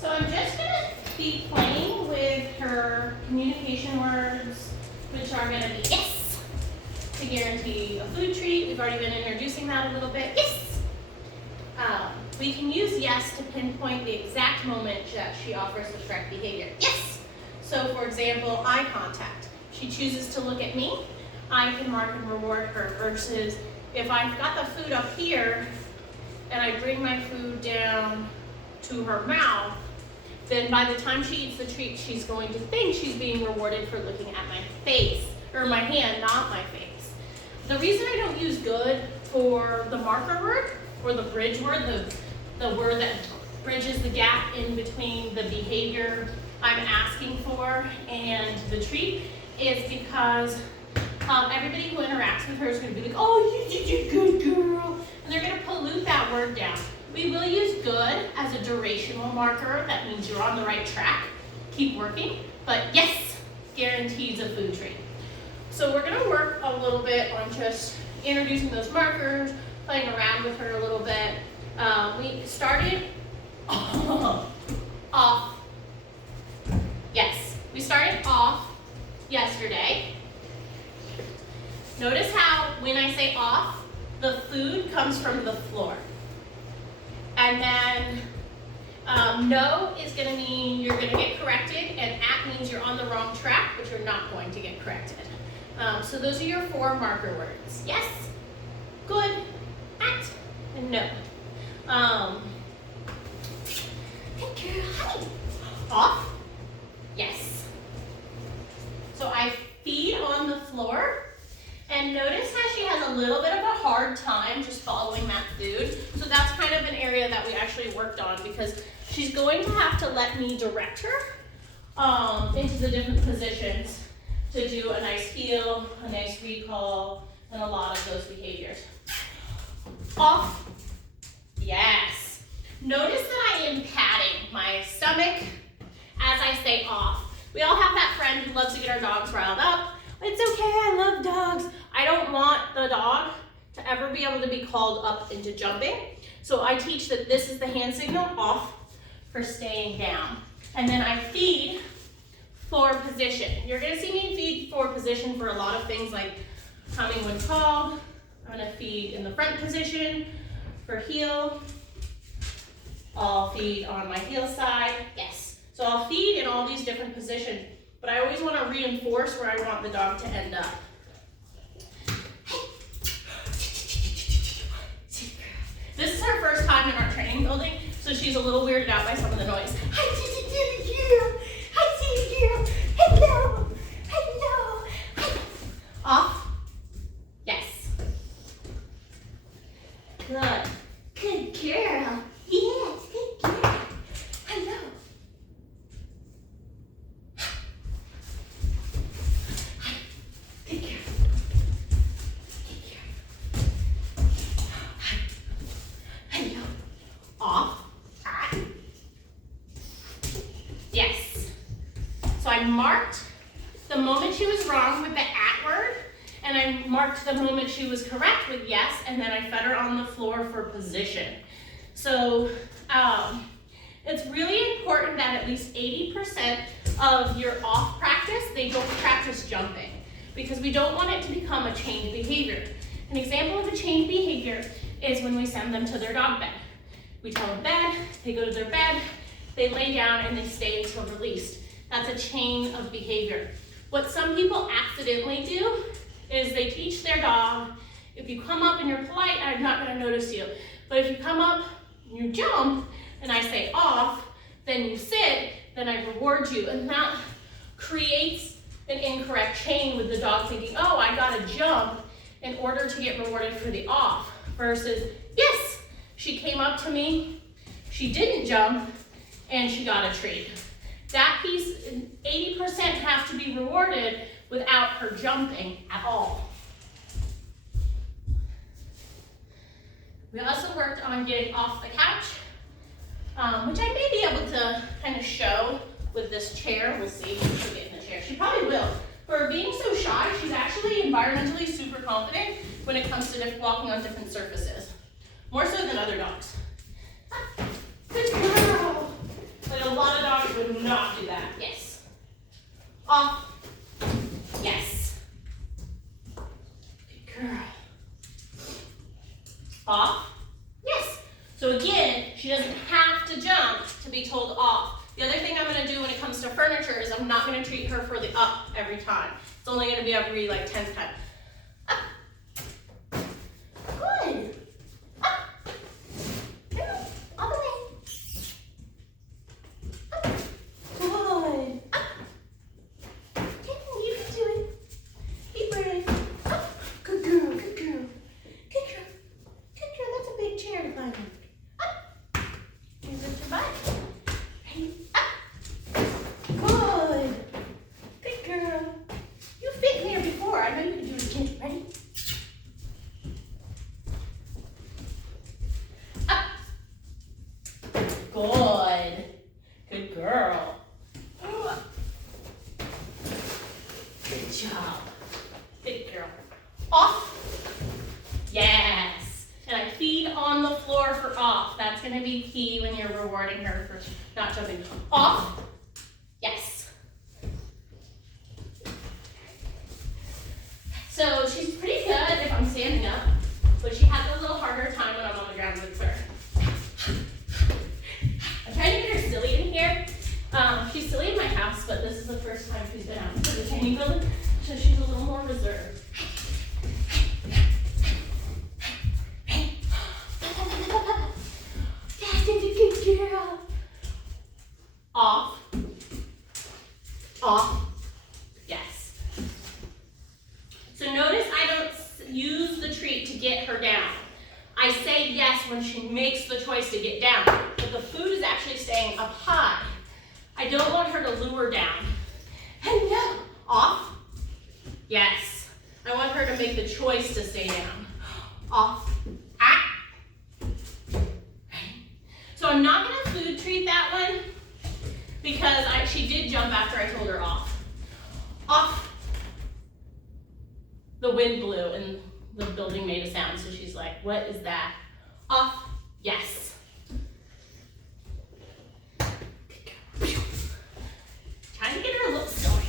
So I'm just going to be playing with her communication words, which are going to be yes, to guarantee a food treat. We've already been introducing that a little bit. Yes. We can use yes to pinpoint the exact moment that she offers the correct behavior. Yes. So for example, eye contact. She chooses to look at me, I can mark and reward her, versus if I've got the food up here and I bring my food down to her mouth, then by the time she eats the treat, she's going to think she's being rewarded for looking at my face, or my hand, not my face. The reason I don't use good for the marker word, or the bridge word, the word that bridges the gap in between the behavior I'm asking for and the treat, is because everybody who interacts with her is going to be like, oh, you did a good girl, and they're going to pollute that word down. We will use good as a durational marker. That means you're on the right track. Keep working, but yes, guarantees a food treat. So we're going to work a little bit on just introducing those markers, playing around with her a little bit. We started off. Yes, we started off yesterday. Notice how when I say off, the food comes from the floor. And then no is going to mean you're going to get corrected, and at means you're on the wrong track, but you're not going to get corrected. So those are your 4 marker words. Yes, good, at, and no. Good girl, hi. Off, yes. So I feed on the floor, and notice how she has a little bit of a hard time just following that food. So that's kind of an area that we actually worked on, because she's going to have to let me direct her into the different positions to do a nice heel, a nice recall, and a lot of those behaviors. Off, yes. Notice that I am patting my stomach as I say off. We all have that friend who loves to get our dogs riled up. It's okay, I love dogs. I don't want the dog to ever be able to be called up into jumping. So I teach that this is the hand signal, off, for staying down. And then I feed floor position. You're gonna see me feed floor position for a lot of things like coming when called. I'm gonna feed in the front position for heel. I'll feed on my heel side, yes. So I'll feed in all these different positions, but I always want to reinforce where I want the dog to end up. This is her first time in our training building, so she's a little weirded out by some of the noise. Hi, girl. Hi, girl. Hello. Hello. Hi. Off. Yes. Good. Good girl. Yes, good girl. Hello. Hi. Good girl. Good girl. Hi. Hello. Off. Ah. Yes. So I marked the moment she was wrong with the at word, and I marked the moment she was correct with yes, and then I fed her on the floor for position. So it's really important that at least 80% of your off practice, they don't practice jumping, because we don't want it to become a change behavior. An example of a change behavior is when we send them to their dog bed. We tell them bed, they go to their bed, they lay down, and they stay until released. That's a chain of behavior. What some people accidentally do is they teach their dog, if you come up and you're polite, I'm not going to notice you. But if you come up, you jump, and I say off, then you sit, then I reward you. And that creates an incorrect chain with the dog thinking, oh, I gotta jump in order to get rewarded for the off, versus, yes, she came up to me, she didn't jump, and she got a treat. That piece, 80% have to be rewarded without her jumping at all. We also worked on getting off the couch, which I may be able to kind of show with this chair. We'll see if she'll get in the chair. She probably will. For being so shy, she's actually environmentally super confident when it comes to walking on different surfaces. More so than other dogs. Good girl. But a not do that. Yes. Off. Yes. Good girl. Off. Yes. So again, she doesn't have to jump to be told off. The other thing I'm going to do when it comes to furniture is I'm not going to treat her for the up every time. It's only going to be every like 10th time. Up. Good. Up. Down. All the way. Up. Good. Up. You can do it. Be brave. Up. Good girl. Good girl. Good girl. Good girl. That's a big chair to climb on. Up. You lift your butt. Ready? Up. Good. Good girl. You fit in there before. I know you can do it again. Ready? Up. Good. Good girl. Good job. Good girl. Off. Yes. And I feed on the floor for off. That's going to be key when you're rewarding her for not jumping. Off. Yes. So she's pretty good if I'm standing up, but she has a little harder time when I'm on the ground with her. I'm trying to get her silly in here. She's silly in my house, but this is the first time she's been out to the training building, so she's a little more reserved. Good girl. Off. Off. Yes. So notice I don't use the treat to get her down. I say yes when she makes the choice to get down, but the food is actually staying up high. I don't want her to lure down. Hello. Off. Yes. I want her to make the choice to stay down. Off. Ah. So I'm not going to food treat that one because she did jump after I told her off. Off. The wind blew and the building made a sound, so she's like, what is that? Off. Yes. Trying to get her a little silly.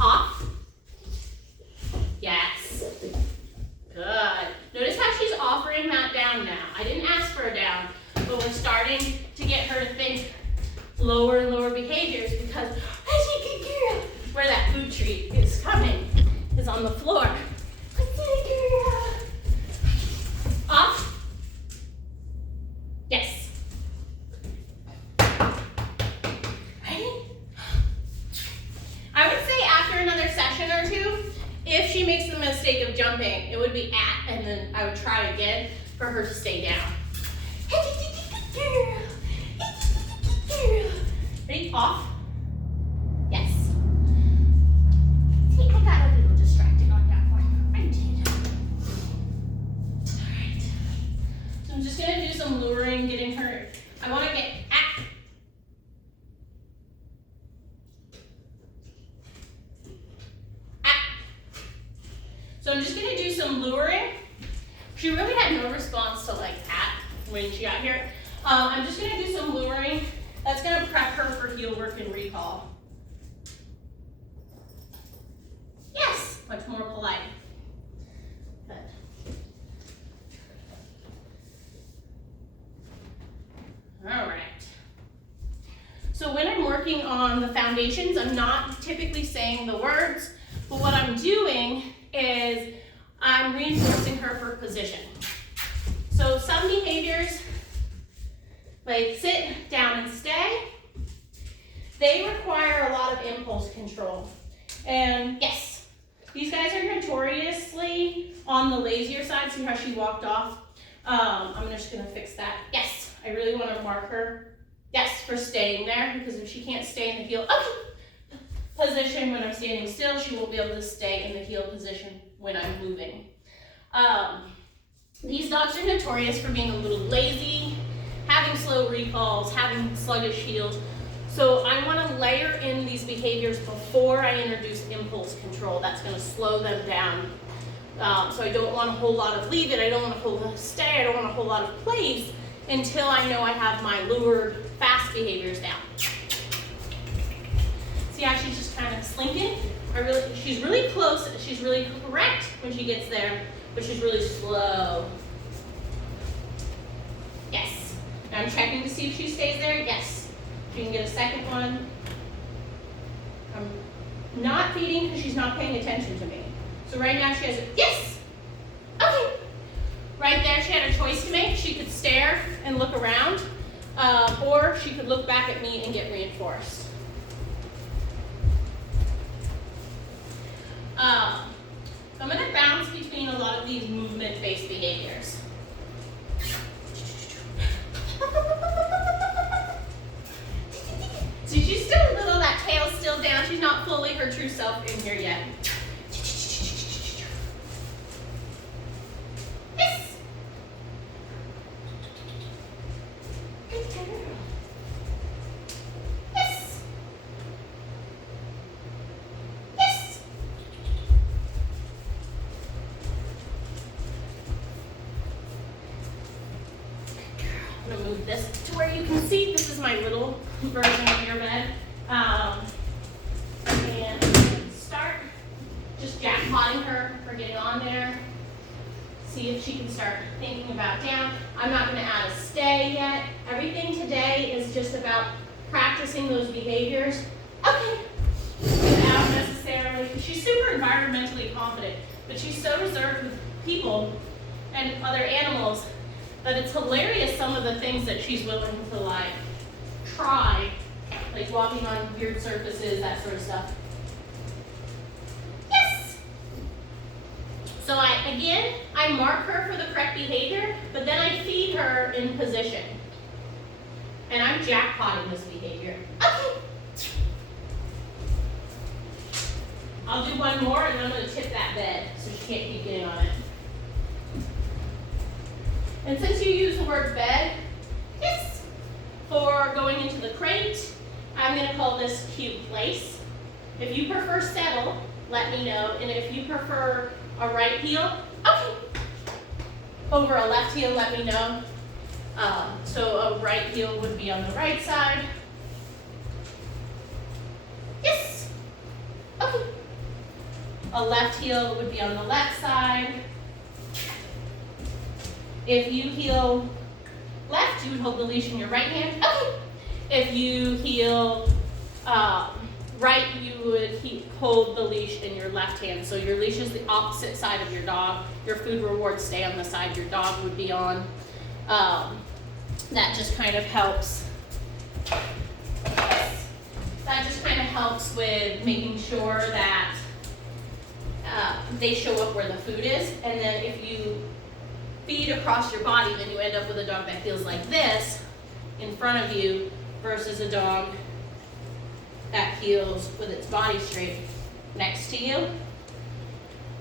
Off. Yes. Good. Notice how she's offering that down now. I didn't ask for a down, but we're starting to get her to think lower and lower behaviors because where that food treat is coming is on the floor. Off. Yes. Ready? I would say after another session or two, if she makes the mistake of jumping, it would be at, and then I would try again for her to stay down. Ready? Off. Yes. See, I got a little distracted on that one. I did. All right. So I'm just going to do some luring, getting her. I want to get at. So I'm just going to do some luring. She really had no response to like at when she got here. I'm just going to do some luring. That's going to prep her for heel work and recall. Yes, much more polite. Good. All right. So when I'm working on the foundations, I'm not typically saying the words, but what I'm doing is I'm reinforcing her for position. So some behaviors, like sit down and stay, they require a lot of impulse control. And yes, these guys are notoriously on the lazier side. See how she walked off? I'm just gonna fix that. Yes, I really wanna mark her. Yes, for staying there, because if she can't stay in the heel position when I'm standing still, she won't be able to stay in the heel position when I'm moving. These dogs are notorious for being a little lazy, having slow recalls, having sluggish heels. So I want to layer in these behaviors before I introduce impulse control. That's going to slow them down. So I don't want a whole lot of leave it, I don't want a whole lot of stay, I don't want a whole lot of place until I know I have my lured fast behaviors down. See how she's just kind of slinking? She's really close, she's really correct when she gets there, but she's really slow. Yes. Now I'm checking to see if she stays there. Yes. She can get a second one. I'm not feeding because she's not paying attention to me. So right now she has a, yes! Okay. Right there she had a choice to make. She could stare and look around, or she could look back at me and get reinforced. I'm going to bounce between a lot of these movement-based behaviors. So she's still a little, that tail's still down. She's not fully her true self in here yet. Yes. Good girl. Yes. Yes. Good girl. I'm going to move this to where you can see. This is my little version of your bed. And start just jackpotting her for getting on there. See if she can start thinking about down. I'm not going to add a stay yet. Everything today is just about practicing those behaviors. Okay. Without necessarily, she's super environmentally confident, but she's so reserved with people and other animals that it's hilarious some of the things that she's willing to like try, like walking on weird surfaces, that sort of stuff. Yes! So I mark her for the correct behavior, but then I feed her in position. And I'm jackpotting this behavior. Okay. I'll do one more and then I'm going to tip that bed so she can't keep getting on it. And since you use the word bed, yes, for going into the crate, I'm going to call this cute place. If you prefer settle, let me know. And if you prefer a right heel, okay. Over a left heel, let me know. So a right heel would be on the right side. Yes. Okay. A left heel would be on the left side. If you heel left, you would hold the leash in your right hand. Okay. If you heel right, you would hold the leash in your left hand. So your leash is the opposite side of your dog. Your food rewards stay on the side your dog would be on. That just kind of helps. That just kind of helps with making sure that they show up where the food is. And then if you feed across your body, then you end up with a dog that feels like this in front of you versus a dog that heels with its body straight next to you.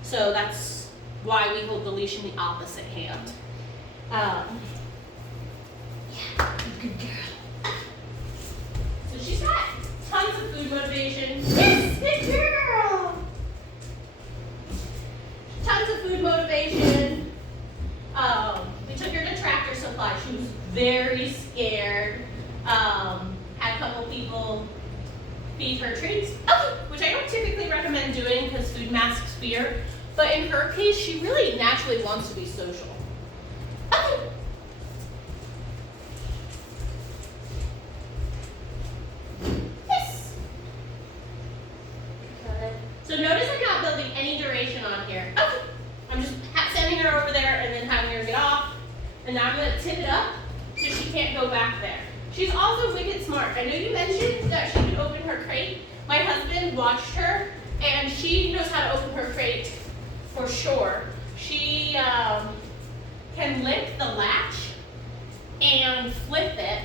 So that's why we hold the leash in the opposite hand. Yeah, good girl. So she's got tons of food motivation. Yes, good girl. Tons of food motivation. We took her to Tractor Supply. She was very scared. Had a couple people feed her treats, which I don't typically recommend doing because food masks fear. But in her case, she really naturally wants to be social. Yes. Okay. So notice I'm not building any duration on here. I'm just sending her over there and then having her get off. And now I'm going to tip it up so she can't go back there. She's also wicked smart. I know you mentioned that she could open her crate. My husband watched her, and she knows how to open her crate for sure. She can lift the latch and flip it,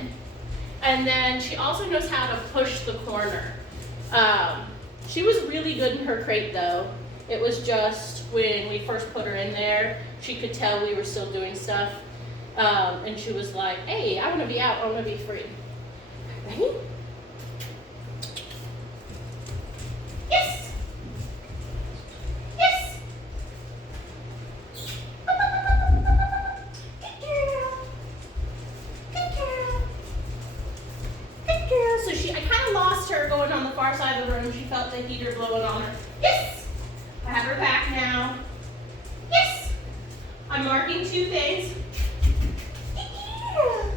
and then she also knows how to push the corner. She was really good in her crate, though. It was just when we first put her in there, she could tell we were still doing stuff. And she was like, hey, I want to be out. I want to be free. Ready? Yes. Yes. Good girl. Good girl. Good girl. So I kind of lost her going on the far side of the room. She felt the heater blowing on her. Yes. I have her back now. Yes. I'm marking 2 things. Yeah.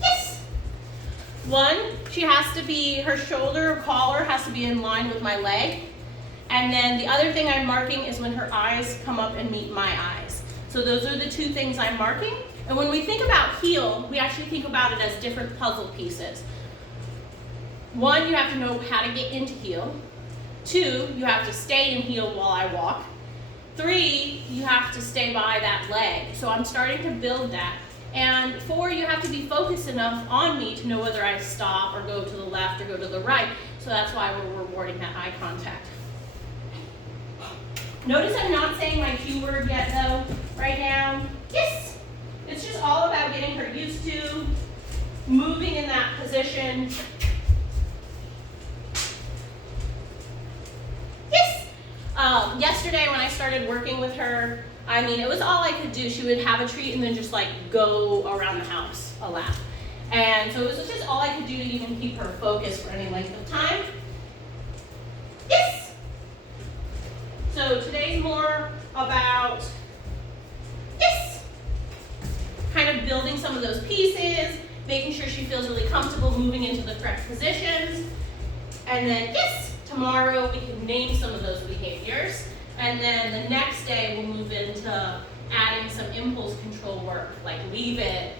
Yes. One, her shoulder or collar has to be in line with my leg. And then the other thing I'm marking is when her eyes come up and meet my eyes. So those are the 2 things I'm marking. And when we think about heel, we actually think about it as different puzzle pieces. 1, you have to know how to get into heel. 2, you have to stay in heel while I walk. 3, you have to stay by that leg. So I'm starting to build that. And 4, you have to be focused enough on me to know whether I stop or go to the left or go to the right. So that's why we're rewarding that eye contact. Notice I'm not saying my cue word yet though, right now. Yes! It's just all about getting her used to moving in that position. Yes! Yesterday when I started working with her, I mean, it was all I could do. She would have a treat and then just like go around the house a lap. And so it was just all I could do to even keep her focused for any length of time. Yes! So today's more about, yes, kind of building some of those pieces, making sure she feels really comfortable moving into the correct positions. And then, yes, tomorrow we can name some of those behaviors. And then the next day we'll move into adding some impulse control work, like leave it,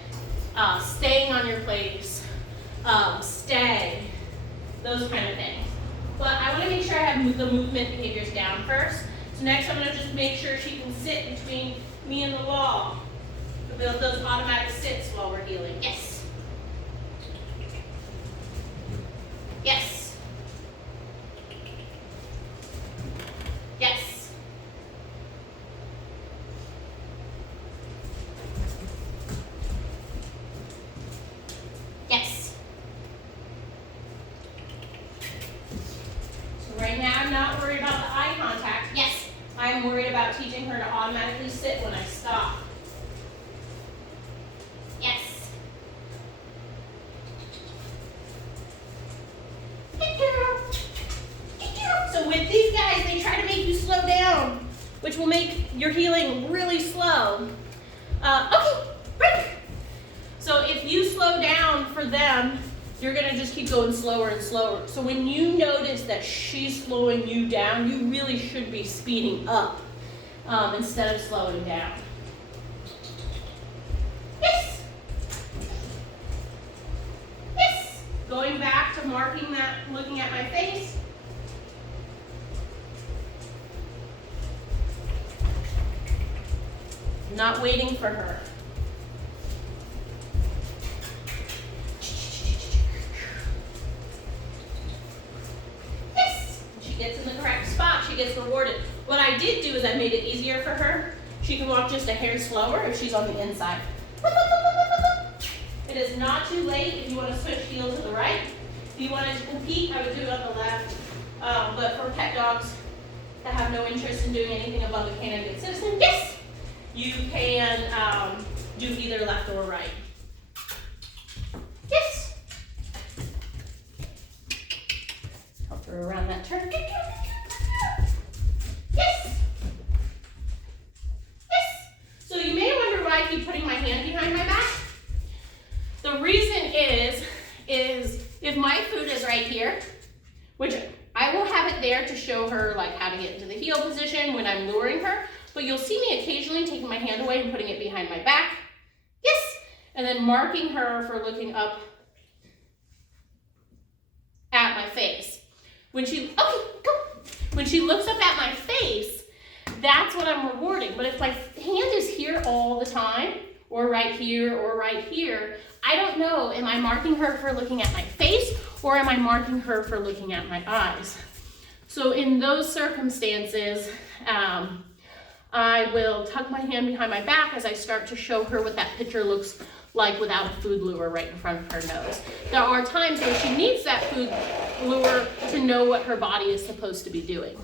staying on your place, stay, those kind of things. But I want to make sure I have the movement behaviors down first. So next I'm going to just make sure she can sit between me and the wall to build those automatic sits while we're healing. Yes. Yes. Yes. Yes. So right now I'm not worried about the eye contact. Yes. I'm worried about teaching her to automatically sit when I stop. Yes. Good girl. Good girl. So with these guys, they try to make you slow down, which will make your healing really slow. Okay, break. So if you slow down for them, you're gonna just keep going slower and slower. So when you notice that she's slowing you down, you really should be speeding up instead of slowing down. Yes. Yes. Going back to marking that, looking at my face. Not waiting for her. She gets in the correct spot, she gets rewarded. What I did do is I made it easier for her. She can walk just a hair slower if she's on the inside. It is not too late if you want to switch heel to the right. If you wanted to compete, I would do it on the left. But for pet dogs that have no interest in doing anything above a canine good citizen, yes, you can do either left or right. Yes. Help her around that turn. Yes. Yes. So you may wonder why I keep putting my hand behind my back. The reason is if my food is right here, which I will have it there to show her like how to get into the heel position when I'm luring her, but you'll see me occasionally taking my hand away and putting it behind my back. Yes. And then marking her for looking up at my face. When she looks up at my face, that's what I'm rewarding. But if my hand is here all the time, or right here, I don't know, am I marking her for looking at my face, or am I marking her for looking at my eyes? So in those circumstances, I will tuck my hand behind my back as I start to show her what that picture looks like without a food lure right in front of her nose. There are times where she needs that food lure to know what her body is supposed to be doing.